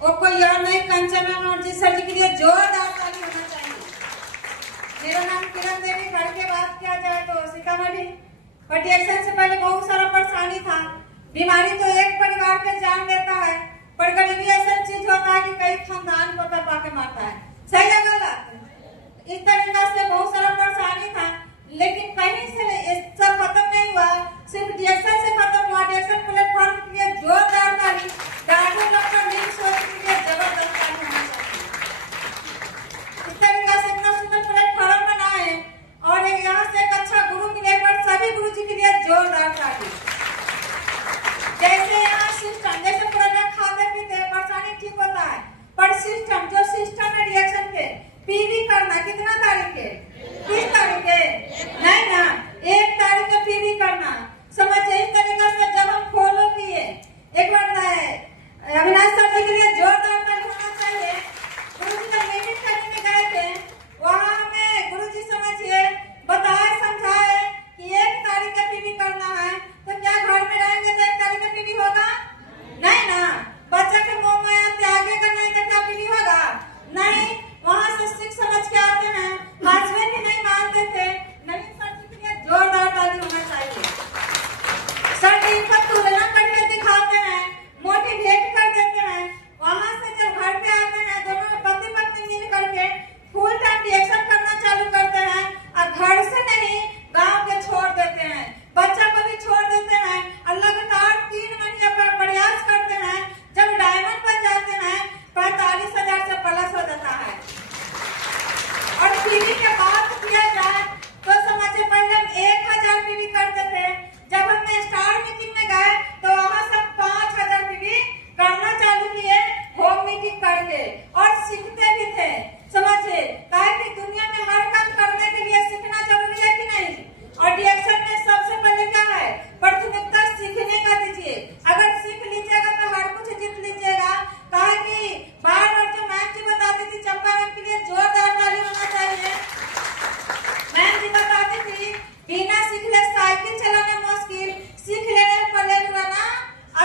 और कोई और नहीं, कंचन बनर्जी सर जी के लिए जोरदार ताली होना चाहिए। मेरा नाम किरण देवी। घर के बात किया जाए तो सीतामढ़ी पर डिएक्शन से पहले बहुत सारा परेशानी था। बीमारी तो एक परिवार पे जान लेता है, पर गरीबी ऐसा चीज होता है कि कई खानदान को दबा के मारता है। सही है गलत? इस तरीका से बहुत सारा परेशानी था, लेकिन कहीं से सब खत्म नहीं हुआ, सिर्फ डिएक्शन से खत्म हुआ। डिएक्शन प्लेटफॉर्म के लिए जोरदार ताली, डाक्टर डॉक्टर मिल सोच के लिए जबरदस्त ताली होना चाहिए। इस तरीका से इतना सुंदर प्लेटफॉर्म बना है और यहाँ से एक अच्छा गुरु मिले, पर सभी गुरु जी के लिए जोरदार ताली। जैसे यहाँ सिस्टम, जैसे प्रोडक्ट खाते पीते परेशानी ठीक होता है, पर सिस्टम जो सिस्टम है रिएक्शन के पीवी करना कितना तारीख है? 30 तारीख है? नहीं ना, 1 तारीख को पीवी करना। समझिए इस तरीका से जब हम फॉलो किए, एक बार अविनाश सर जी के लिए जोरदार ताली होना चाहिए। गुरु जी का मीटिंग करने गए थे, वहाँ हमें गुरु जी समझिए बताए समझाए कि 1 तारीख का पीवी करना है, तो क्या घर में रहेंगे तो 1 तारीख का पीवी होगा? नहीं ना। बच्चा के मुंह में त्यागेगा नहीं तो क्या पीवी होगा? नहीं। वहाँ से सीख समझ के आते हैं, हस्बैंड भी नहीं मानते थे। नवीन सर जी के लिए जोरदार ताली होना चाहिए। सर जी पर तुलना करके दिखाते हैं, मोटिवेट कर देते हैं। वहाँ से जब घर पे आते हैं, दोनों पति पत्नी मिल करके फुल टाइम रिएक्शन करना चालू करते हैं, और घर से नहीं गांव के छोड़ देते हैं, बच्चा को भी छोड़ देते हैं, और लगातार 3 महीने पर प्रयास करते हैं। जब डायमंड बन जाते हैं 45,000 से प्लस हो जाता है। और पीवी के बात किया जाए तो समझिए पहले हम 1,000 पीवी करते थे। जब हमने स्टार मीटिंग में गए तो वहाँ से 5,000 पीवी करना चालू किए, होम मीटिंग करके, और सीखते भी थे। समझिए ताकि दुनिया में हर काम करने के लिए सीखना जरूरी है कि नहीं? और डिएक्शन में सबसे पहले क्या है? प्राथमिकता सीखने का दीजिए। अगर सीख लीजिएगा तो हर कुछ जीत लीजिएगा। कहा कि बार बार जो मैम जी बताती थी, चंपा मैम के लिए जोरदार ताली होना चाहिए। मैम जी बताती थी बिना सीखले साइकिल चलाना मुश्किल, सीख लेने पर पहले उड़ाना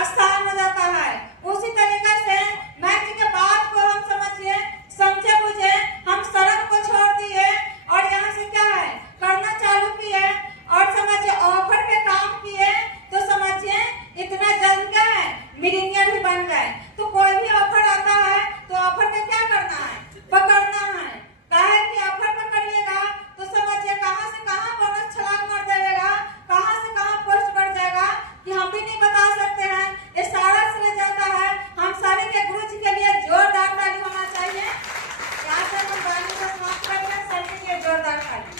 आसान हो जाता है। उसी तरीके से मैम जी के बात को हम समझिए, समझे बुझे, हम शर्म को छोड़ दिए और यहाँ से क्या है करना चालू किए, और समझिए ऑफर पे काम किए, तो समझिए इतना जल्द क्या है मिलीनियर भी बन गए। तो कोई भी ऑफर आता है तो ऑफर का क्या करना है? पकड़ना है। कहे कि ऑफर पकड़िएगा तो समझिए कहाँ से कहाँ बोनस छलांग मार देगा, कहाँ से कहाँ पोस्ट बढ़ जाएगा कि हम भी नहीं बता सकते हैं। ये सारा श्रेय जाता है हम सभी के गुरु जी के लिए जोरदार ताली होना चाहिए। यहाँ से हम वाणी को समाप्त करेंगे, सभी के लिए जोरदार ताली।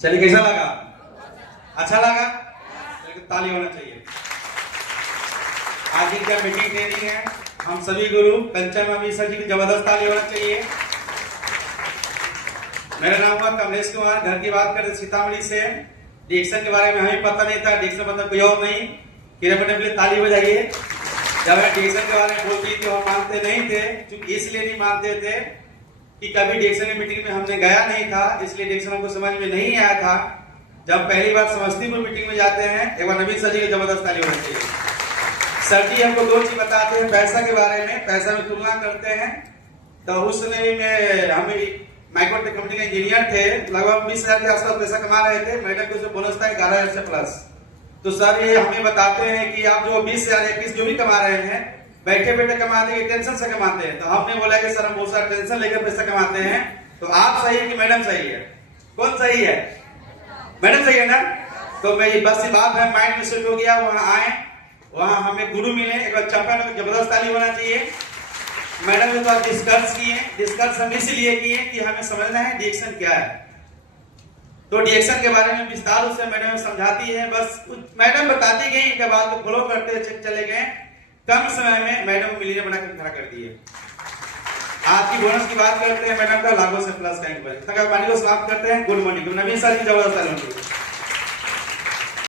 चलिए कैसा लगा? अच्छा लगा? ताली होना चाहिए। आज इनका मीटिंग दे दी है, हम सभी गुरु कंचन मम्मी सर जी की जबरदस्त ताली होना चाहिए। मेरा नाम है कमलेश कुमार। घर की बात करें सीतामढ़ी से। डिएक्शन के बारे में हमें पता नहीं था, डिएक्शन मतलब कोई और नहीं। किरण ताली बजाइए। जब मैं डिएक्शन के बारे में बोलती थी हम मानते नहीं थे, क्योंकि इसलिए नहीं मानते थे कि कभी डिएक्शन की मीटिंग में हमने गया नहीं था, इसलिए डिएक्शन हमको समझ में नहीं आया था। जब पहली बार समस्तीपुर मीटिंग में जाते हैं, एक बार नवीन सर जी की जबरदस्त ताली होनी चाहिए। सर जी हमको 2 चीज बताते हैं पैसा के बारे में, पैसा में तुलना करते हैं। तो उस समय में हम माइक्रोटेक कंपनी के इंजीनियर थे, लगभग 20,000 के आसपास पैसा कमा रहे थे। मैडम को बोनस था 11,000 से प्लस। तो सर ये हमें बताते हैं कि आप जो 20,000 21 जो भी कमा रहे हैं, बैठे बैठे कमाते हैं, टेंशन से कमाते हैं। तो हमने बोला कि सर हम बहुत सारा टेंशन लेकर पैसा कमाते हैं, तो आप सही है कि मैडम सही है? कौन सही है? मैडम सही है ना? तो मैं बस ये बात है माइंड में सेट हो गया। वहां आए, वहां हमें गुरु मिले। एक बार चंपा में जबरदस्त ताली होना चाहिए। मैडम के साथ डिस्कस किए, डिस्कस हम इसलिए किए कि हमें समझना है डिएक्शन क्या है। तो डिएक्शन के बारे में विस्तार से मैडम समझाती है, बस मैडम बताती गई, इनके बाद को फॉलो करते चले गए। कम समय में मैडम मिलीनियर बनाकर खड़ा कर दिए। आज की बोनस की बात करते हैं मैडम का, लागू से प्लस 10 पर पानी को समाप्त करते हैं। Good morning. नवीन सर की जबरदस्त ताली होती है।